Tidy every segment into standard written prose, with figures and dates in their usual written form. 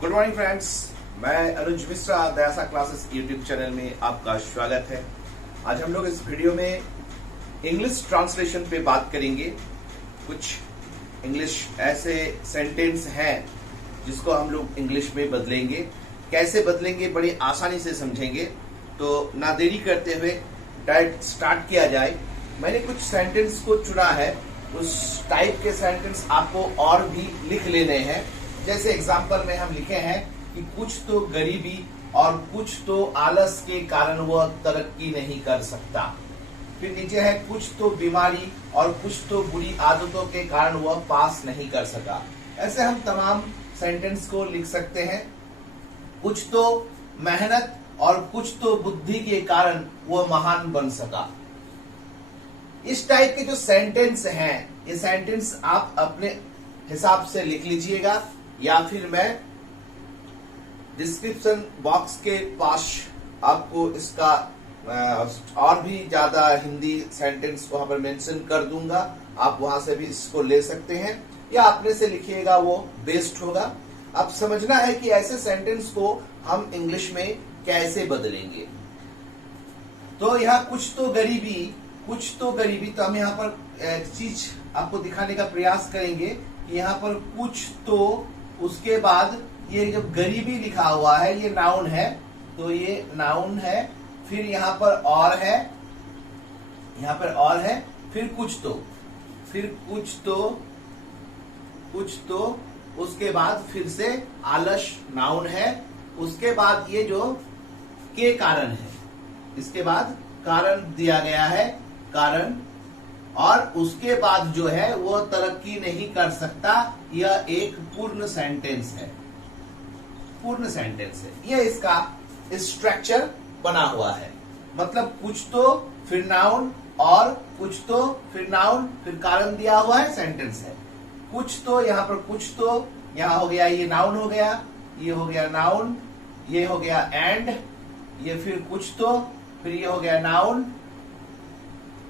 Good morning friends, मैं अनुज Mishra दयासा classes YouTube channel में आपका स्वागत है। आज हम लोग इस वीडियो में इंग्लिश ट्रांसलेशन पे बात करेंगे। कुछ इंग्लिश ऐसे सेंटेंस हैं जिसको हम लोग इंग्लिश में बदलेंगे। कैसे बदलेंगे बड़ी आसानी से समझेंगे, तो ना देरी करते हुए डायरेक्ट स्टार्ट किया जाए। मैंने कुछ सेंटेंस को चुना है, उस टाइप के सेंटेंस आपको और भी लिख लेने हैं। जैसे एग्जाम्पल में हम लिखे हैं कि कुछ तो गरीबी और कुछ तो आलस के कारण वह तरक्की नहीं कर सकता। फिर नीचे है कुछ तो बीमारी और कुछ तो बुरी आदतों के कारण वह पास नहीं कर सका। ऐसे हम तमाम सेंटेंस को लिख सकते हैं। कुछ तो मेहनत और कुछ तो बुद्धि के कारण वह महान बन सका। इस टाइप के जो सेंटेंस हैं, ये सेंटेंस आप अपने हिसाब से लिख लीजिएगा, या फिर मैं डिस्क्रिप्शन बॉक्स के पास आपको इसका और भी ज्यादा हिंदी सेंटेंस वहां पर मेंशन कर दूंगा। आप वहां से भी इसको ले सकते हैं या अपने से लिखिएगा, वो बेस्ट होगा। अब समझना है कि ऐसे सेंटेंस को हम इंग्लिश में कैसे बदलेंगे। तो यहाँ कुछ तो गरीबी, तो हम यहाँ पर एक चीज आपको दिखाने का प्रयास करेंगे कि यहाँ पर कुछ तो, उसके बाद ये जो गरीबी लिखा हुआ है ये नाउन है, तो ये नाउन है। फिर यहाँ पर और है, फिर कुछ तो, उसके बाद फिर से आलस नाउन है। उसके बाद ये जो के कारण है, इसके बाद कारण दिया गया है, कारण, और उसके बाद जो है वो तरक्की नहीं कर सकता। यह एक पूर्ण सेंटेंस है, ये इसका स्ट्रक्चर बना हुआ है। मतलब कुछ तो फिर नाउन और कुछ तो फिर नाउन फिर कारण दिया हुआ है, सेंटेंस है। कुछ तो, यहाँ पर कुछ तो, यहाँ हो गया, ये नाउन हो गया, ये हो गया नाउन, ये हो गया एंड, ये फिर कुछ तो, फिर ये हो गया नाउन,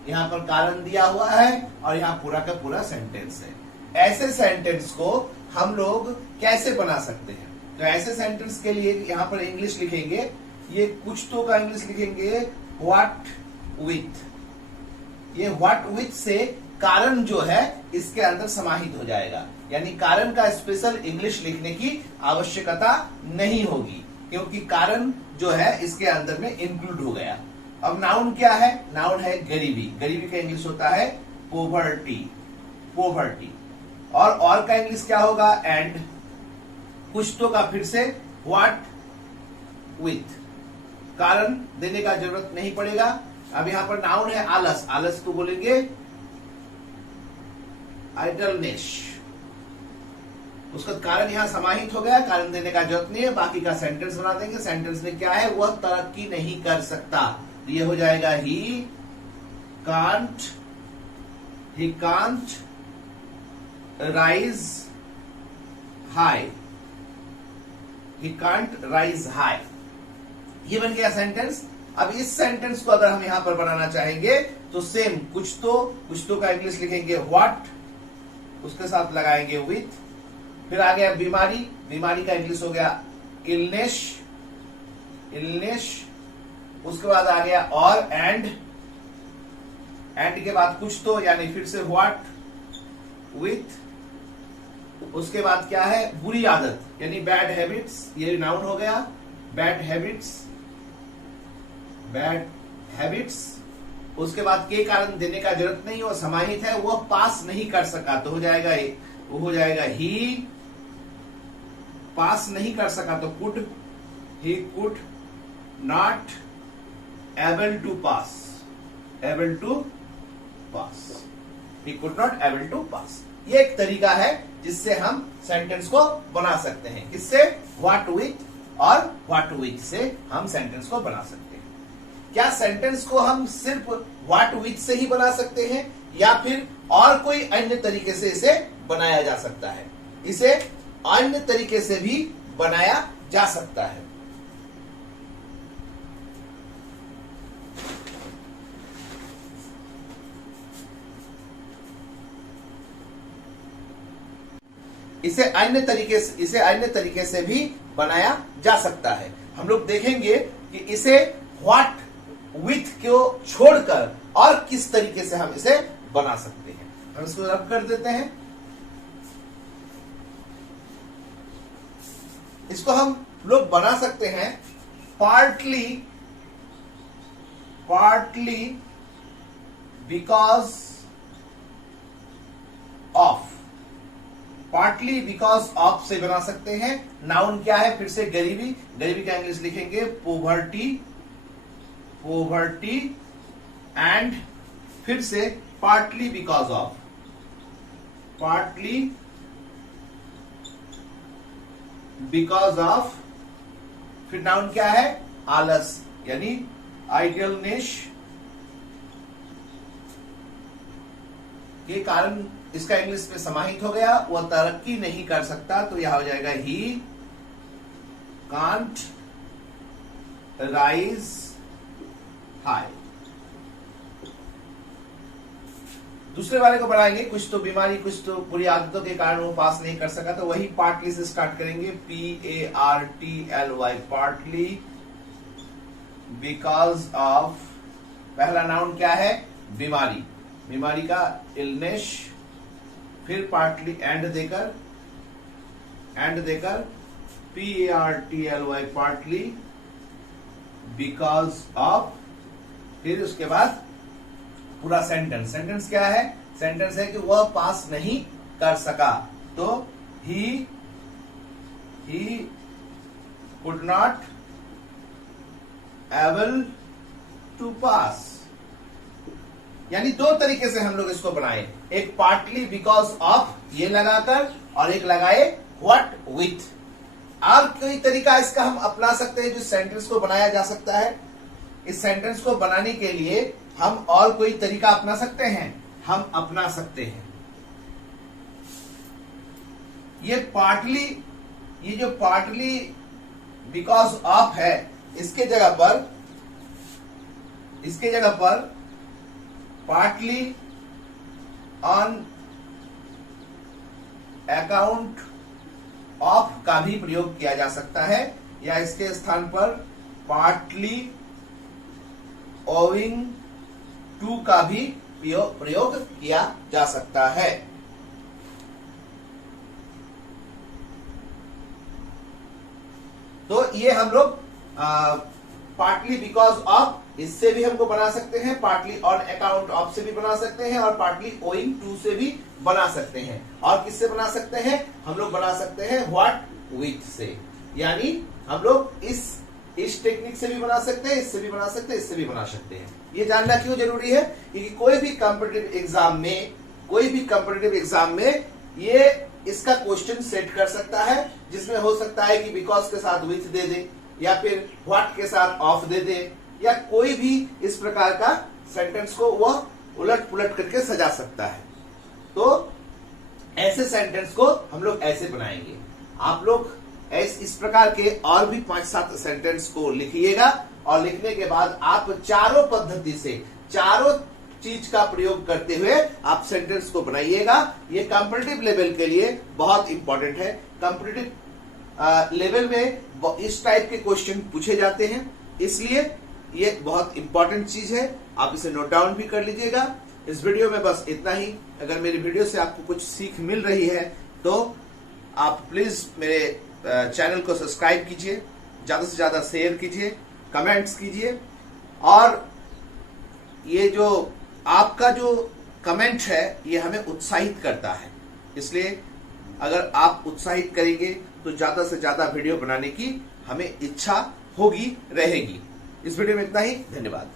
यहाँ पर कारण दिया हुआ है और यहाँ पूरा का पूरा सेंटेंस है। ऐसे सेंटेंस को हम लोग कैसे बना सकते हैं? तो ऐसे सेंटेंस के लिए यहाँ पर इंग्लिश लिखेंगे, ये कुछ तो का इंग्लिश लिखेंगे व्हाट विथ। ये व्हाट विथ से कारण जो है इसके अंदर समाहित हो जाएगा, यानी कारण का स्पेशल इंग्लिश लिखने की आवश्यकता नहीं होगी, क्योंकि कारण जो है इसके अंदर में इंक्लूड हो गया। अब नाउन क्या है? नाउन है गरीबी का इंग्लिश होता है पोवर्टी। और का इंग्लिश क्या होगा? एंड। कुछ तो का फिर से व्हाट विथ, कारण देने का जरूरत नहीं पड़ेगा। अब यहां पर नाउन है आलस को बोलेंगे आइडलनेस। उसका कारण यहां समाहित हो गया, कारण देने का जरूरत नहीं है। बाकी का सेंटेंस बना देंगे। सेंटेंस में क्या है? वह तरक्की नहीं कर सकता। ये हो जाएगा ही कांट राइज हाई। ये बन गया सेंटेंस। अब इस सेंटेंस को अगर हम यहां पर बनाना चाहेंगे तो सेम कुछ तो का इंग्लिश लिखेंगे व्हाट, उसके साथ लगाएंगे विथ। फिर आ गया बीमारी का इंग्लिश हो गया इलनेस। उसके बाद आ गया और एंड के बाद कुछ तो, यानी फिर से व्हाट विथ। उसके बाद क्या है? बुरी आदत, यानी बैड हैबिट्स, ये नाउन हो गया। Bad habits. उसके बाद के कारण देने का जरूरत नहीं, वो समाहित है, वो पास नहीं कर सका, तो हो जाएगा ही पास नहीं कर सका, तो he could not able to pass। he could not able to pass। ये एक तरीका है जिससे हम सेंटेंस को बना सकते हैं। किससे? व्हाट विथ और व्हाट विथ से हम सेंटेंस को बना सकते हैं। क्या सेंटेंस को हम सिर्फ व्हाट विथ से ही बना सकते हैं, या फिर और कोई अन्य तरीके से इसे बनाया जा सकता है? इसे अन्य तरीके से भी बनाया जा सकता है। इसे अन्य तरीके से भी बनाया जा सकता है। हम लोग देखेंगे कि इसे व्हाट विथ को छोड़कर और किस तरीके से हम इसे बना सकते हैं। हम इसको रब कर देते हैं। इसको हम लोग बना सकते हैं पार्टली बिकॉज ऑफ से बना सकते हैं। नाउन क्या है? फिर से गरीबी का इंग्लिश लिखेंगे पोवर्टी एंड फिर से पार्टली बिकॉज ऑफ फिर नाउन क्या है? आलस यानी आइडियलनेस के कारण इसका इंग्लिश में समाहित हो गया। वह तरक्की नहीं कर सकता, तो यह हो जाएगा ही कांट राइज हाई। दूसरे वाले को बनाएंगे, कुछ तो बीमारी, कुछ तो बुरी आदतों के कारण वो पास नहीं कर सका, तो वही पार्टली से स्टार्ट करेंगे। PARTLY partly because of. पहला नाउन क्या है? बीमारी का इलनेस, फिर पार्टली एंड देकर PARTLY पार्टली बिकॉज ऑफ। फिर उसके बाद पूरा सेंटेंस क्या है? सेंटेंस है कि वह पास नहीं कर सका, तो he could not able to pass. यानी दो तरीके से हम लोग इसको बनाए, एक पार्टली बिकॉज ऑफ ये लगाकर और एक लगाए व्हाट विथ। और कोई तरीका इसका हम अपना सकते हैं जो सेंटेंस को बनाया जा सकता है। इस सेंटेंस को बनाने के लिए हम और कोई तरीका अपना सकते हैं? हम अपना सकते हैं ये जो पार्टली बिकॉज ऑफ है, इसके जगह पर पार्टली ऑन अकाउंट ऑफ का भी प्रयोग किया जा सकता है, या इसके स्थान पर पार्टली ओविंग टू का भी प्रयोग किया जा सकता है। तो ये हम लोग पार्टली बिकॉज ऑफ इससे भी हमको बना सकते हैं, पार्टली ऑन अकाउंट ऑफ से भी बना सकते हैं, और पार्टली ओइंग टू से भी बना सकते हैं। और किससे बना सकते हैं? हम लोग बना सकते हैं व्हाट विथ से। यानी हम लोग इस टेक्निक से भी बना सकते हैं, इससे भी बना सकते हैं, इससे भी बना सकते हैं। ये जानना क्यों जरूरी है? क्योंकि कोई भी कॉम्पिटिटिव एग्जाम में ये इसका क्वेश्चन सेट कर सकता है, जिसमें हो सकता है कि बिकॉज के साथ विथ दे दे, या फिर व्हाट के साथ ऑफ दे दे, या कोई भी इस प्रकार का सेंटेंस को वह उलट पुलट करके सजा सकता है। तो ऐसे सेंटेंस को हम लोग ऐसे बनाएंगे। आप लोग इस प्रकार के और भी 5-7 सेंटेंस को लिखिएगा, और लिखने के बाद आप चारों पद्धति से, चारों चीज का प्रयोग करते हुए आप सेंटेंस को बनाइएगा। ये कॉम्पिटिटिव लेवल के लिए बहुत इंपॉर्टेंट है। कॉम्पिटिटिव लेवल में इस टाइप के क्वेश्चन पूछे जाते हैं, इसलिए ये बहुत इंपॉर्टेंट चीज है। आप इसे नोट डाउन भी कर लीजिएगा। इस वीडियो में बस इतना ही। अगर मेरी वीडियो से आपको कुछ सीख मिल रही है तो आप प्लीज मेरे चैनल को सब्सक्राइब कीजिए, ज्यादा से ज्यादा शेयर कीजिए, कमेंट्स कीजिए। और ये जो आपका जो कमेंट है ये हमें उत्साहित करता है, इसलिए अगर आप उत्साहित करेंगे तो ज्यादा से ज्यादा वीडियो बनाने की हमें इच्छा रहेगी। इस वीडियो में इतना ही। धन्यवाद।